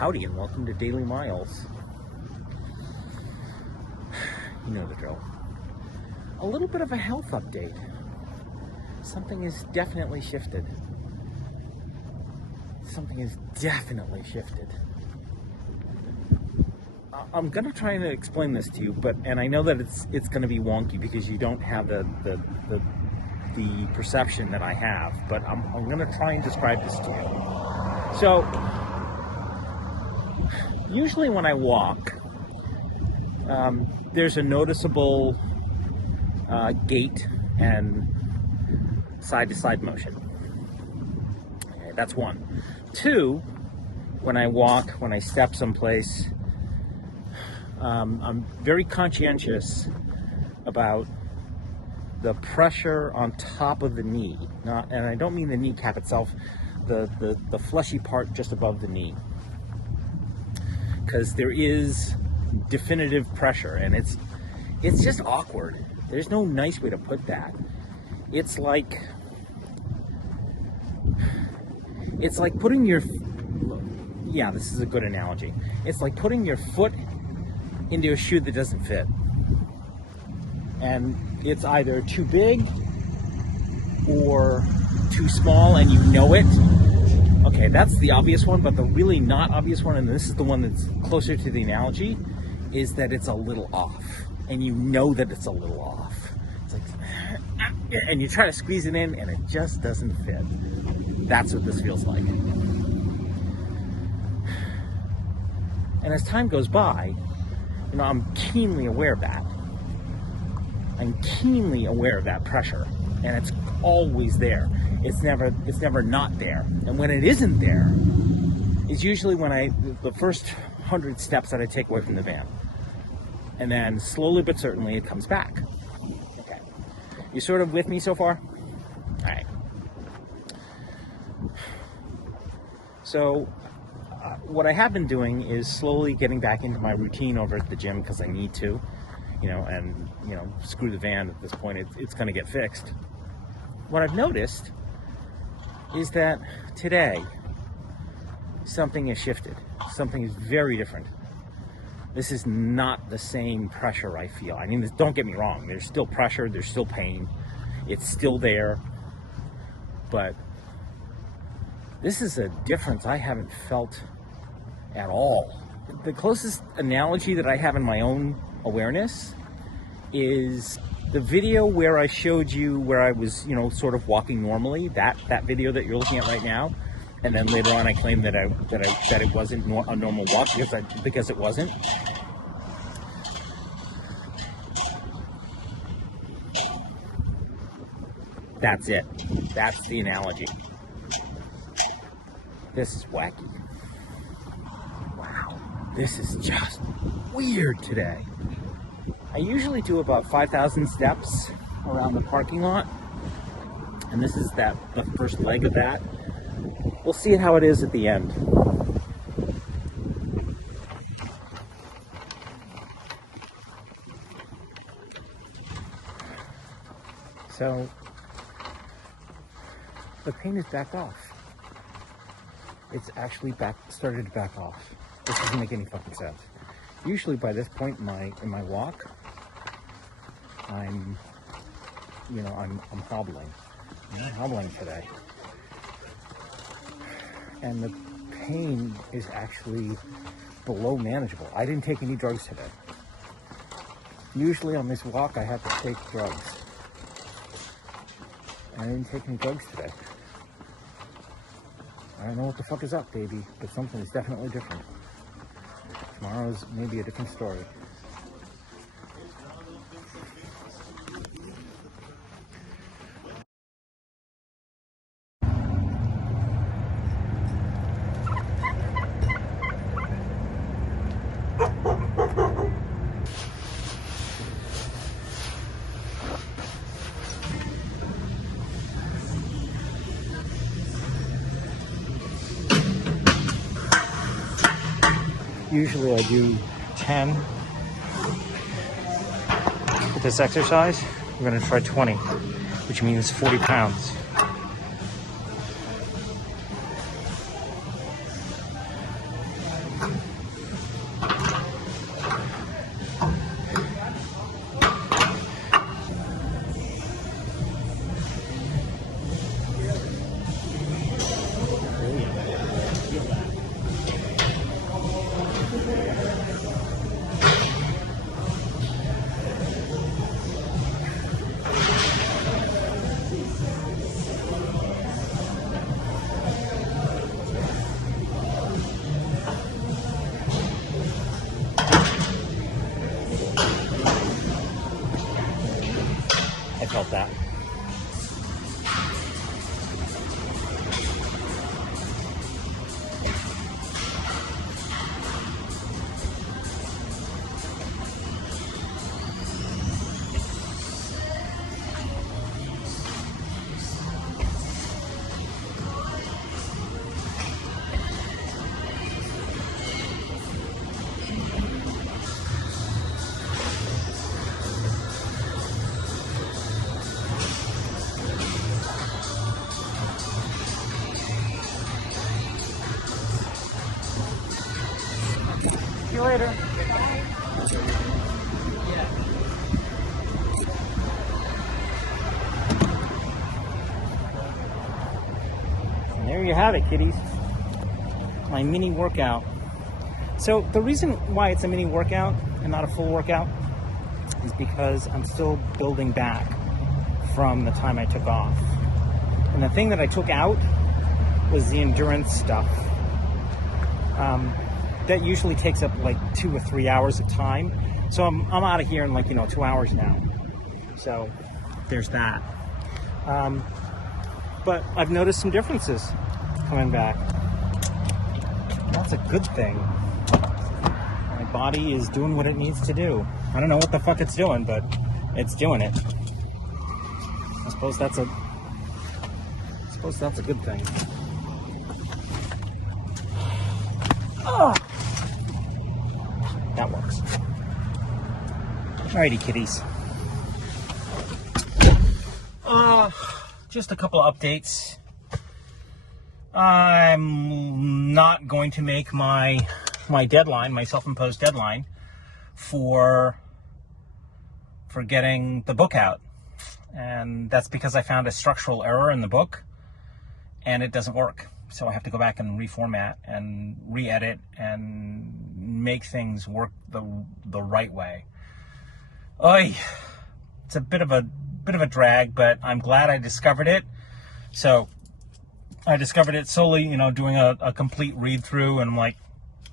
Howdy and welcome to Daily Miles. You know the drill. A little bit of a health update. Something has definitely shifted. I'm gonna try and explain this to you, and I know that it's gonna be wonky because you don't have the perception that I have, but I'm gonna try and describe this to you. So, usually when I walk, there's a noticeable gait and side-to-side motion. Okay, that's one. Two, when I step someplace, I'm very conscientious about the pressure on top of the knee. And I don't mean the kneecap itself, the fleshy part just above the knee. Because there is definitive pressure, and it's just awkward. There's no nice way to put that. It's like putting your, yeah, this is a good analogy. It's like putting your foot into a shoe that doesn't fit. And it's either too big or too small, and you know it. Okay, that's the obvious one, but the really not obvious one, and this is the one that's closer to the analogy, is that it's a little off. And you know that it's a little off. It's like, and you try to squeeze it in, and it just doesn't fit. That's what this feels like. And as time goes by, I'm keenly aware of that. I'm keenly aware of that pressure, and it's always there. It's never not there. And when it isn't there, it's usually when the first 100 steps that I take away from the van. And then slowly but certainly it comes back. Okay. You sort of with me so far? All right. So what I have been doing is slowly getting back into my routine over at the gym because I need to, and screw the van at this point. It's going to get fixed. What I've noticed is that today something has shifted. Something is very different. This is not the same pressure I feel. I mean, don't get me wrong. There's still pressure. There's still pain. It's still there. But this is a difference I haven't felt at all. The closest analogy that I have in my own awareness is the video where I showed you where I was, sort of walking normally, that video that you're looking at right now. And then later on I claimed that it wasn't a normal walk because it wasn't. That's it. That's the analogy. This is wacky. Wow. This is just weird today. I usually do about 5,000 steps around the parking lot. And this is the first leg of that. We'll see how it is at the end. So, the pain is backed off. It's actually started to back off. This doesn't make any fucking sense. Usually by this point in my walk, I'm hobbling. I'm not hobbling today. And the pain is actually below manageable. I didn't take any drugs today. Usually on this walk I have to take drugs. I didn't take any drugs today. I don't know what the fuck is up, baby, but something is definitely different. Tomorrow's maybe a different story. Usually I do 10 with this exercise. I'm going to try 20, which means 40 pounds. about that. See you later. And there you have it, kiddies. My mini workout. So the reason why it's a mini workout and not a full workout is because I'm still building back from the time I took off. And the thing that I took out was the endurance stuff. That usually takes up like 2 or 3 hours of time. So I'm out of here in 2 hours now. So there's that. But I've noticed some differences coming back. That's a good thing. My body is doing what it needs to do. I don't know what the fuck it's doing, but it's doing it. I suppose that's a good thing. Oh, that works. Alrighty, kiddies. Just a couple of updates. I'm not going to make my deadline, my self-imposed deadline for getting the book out. And that's because I found a structural error in the book and it doesn't work. So I have to go back and reformat and re-edit and make things work the right way. Oy, it's a bit of a drag, but I'm glad I discovered it. So I discovered it solely, doing a complete read through, and I'm like,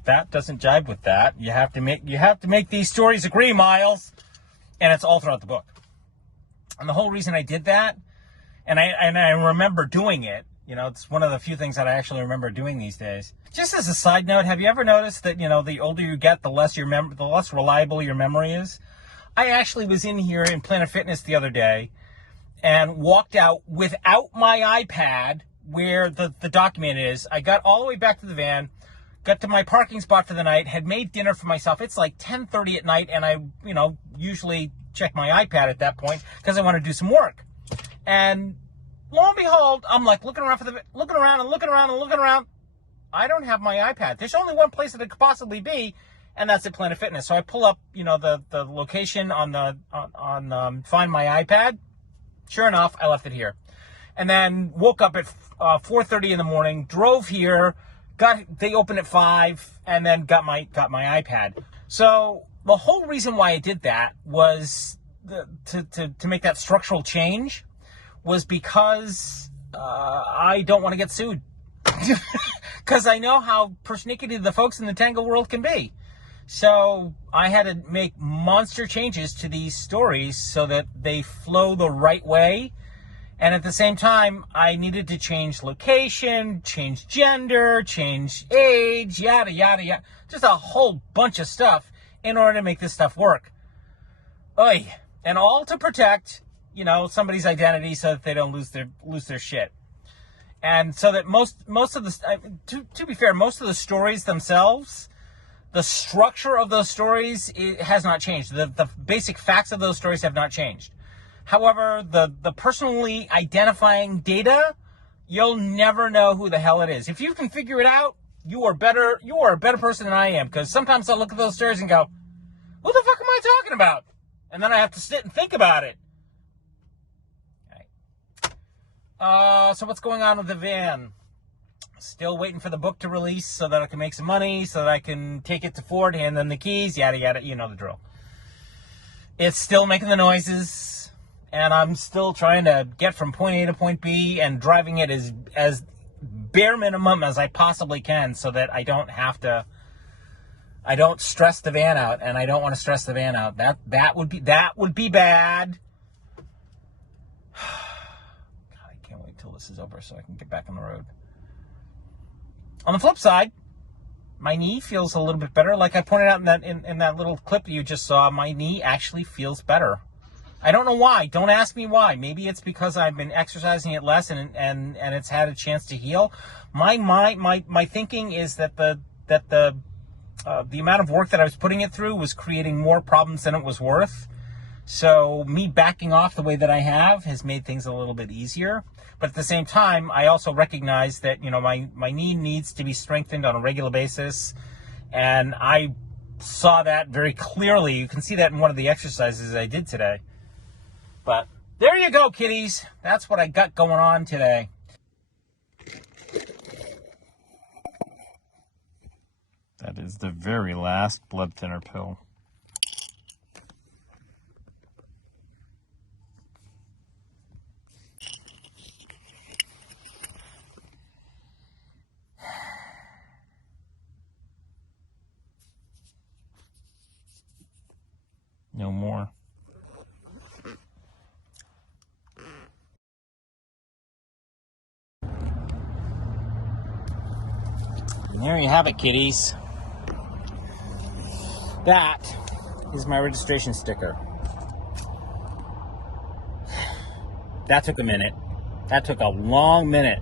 that doesn't jibe with that. You have to make these stories agree, Miles. And it's all throughout the book. And the whole reason I did that, and I remember doing it, it's one of the few things that I actually remember doing these days. Just as a side note, have you ever noticed that, the older you get, the less reliable your memory is? I actually was in here in Planet Fitness the other day and walked out without my iPad where the document is. I got all the way back to the van, got to my parking spot for the night, had made dinner for myself. It's like 10:30 at night, and I, usually check my iPad at that point because I want to do some work. And lo and behold, I'm like looking around. I don't have my iPad. There's only one place that it could possibly be, and that's at Planet Fitness. So I pull up, the location on Find My iPad. Sure enough, I left it here. And then woke up at 4:30 in the morning, drove here, they opened at 5, and then got my iPad. So the whole reason why I did that was to make that structural change was because I don't want to get sued. Because I know how persnickety the folks in the Tango world can be. So I had to make monster changes to these stories so that they flow the right way. And at the same time, I needed to change location, change gender, change age, yada, yada, yada. Just a whole bunch of stuff in order to make this stuff work. Oy. And all to protect, somebody's identity so that they don't lose their shit. And so that most of the, to be fair, most of the stories themselves, the structure of those stories, it has not changed. The basic facts of those stories have not changed. However, the personally identifying data, you'll never know who the hell it is. If you can figure it out, you are a better person than I am. Because sometimes I'll look at those stories and go, who the fuck am I talking about? And then I have to sit and think about it. So what's going on with the van? Still waiting for the book to release so that I can make some money, so that I can take it to Ford, hand them the keys, yada, yada, you know the drill. It's still making the noises, and I'm still trying to get from point A to point B and driving it as bare minimum as I possibly can so that I don't stress the van out, and I don't want to stress the van out. That would be bad. God, I can't wait till this is over so I can get back on the road. On the flip side, my knee feels a little bit better. Like I pointed out in that little clip you just saw, my knee actually feels better. I don't know why. Don't ask me why. Maybe it's because I've been exercising it less and it's had a chance to heal. My thinking is that the amount of work that I was putting it through was creating more problems than it was worth. So me backing off the way that I have has made things a little bit easier. But at the same time, I also recognize that, my knee needs to be strengthened on a regular basis. And I saw that very clearly. You can see that in one of the exercises I did today. But there you go, kiddies. That's what I got going on today. That is the very last blood thinner pill. No more. And there you have it, kiddies. That is my registration sticker. That took a minute. That took a long minute.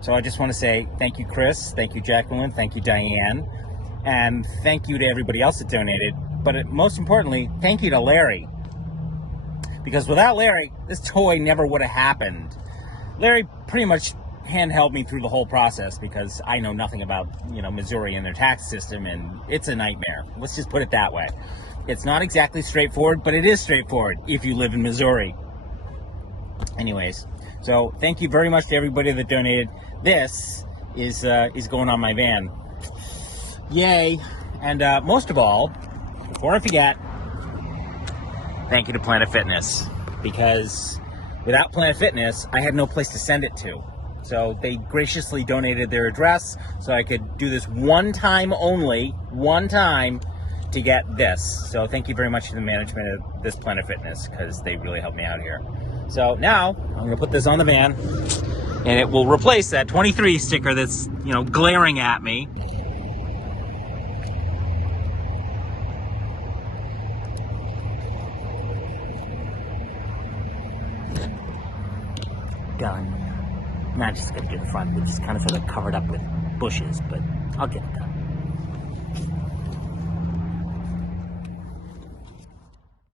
So I just want to say thank you, Chris. Thank you, Jacqueline. Thank you, Diane. And thank you to everybody else that donated. But most importantly, thank you to Larry. Because without Larry, this toy never would have happened. Larry pretty much handheld me through the whole process because I know nothing about, Missouri and their tax system, and it's a nightmare. Let's just put it that way. It's not exactly straightforward, but it is straightforward if you live in Missouri. Anyways, so thank you very much to everybody that donated. This is going on my van. Yay. And most of all, before I forget, thank you to Planet Fitness, because without Planet Fitness, I had no place to send it to. So they graciously donated their address so I could do this one time to get this. So thank you very much to the management of this Planet Fitness, because they really helped me out here. So now I'm going to put this on the van, and it will replace that 23 sticker that's, glaring at me. Done. Not just going to do the front, which is kind of sort of covered up with bushes, but I'll get it done.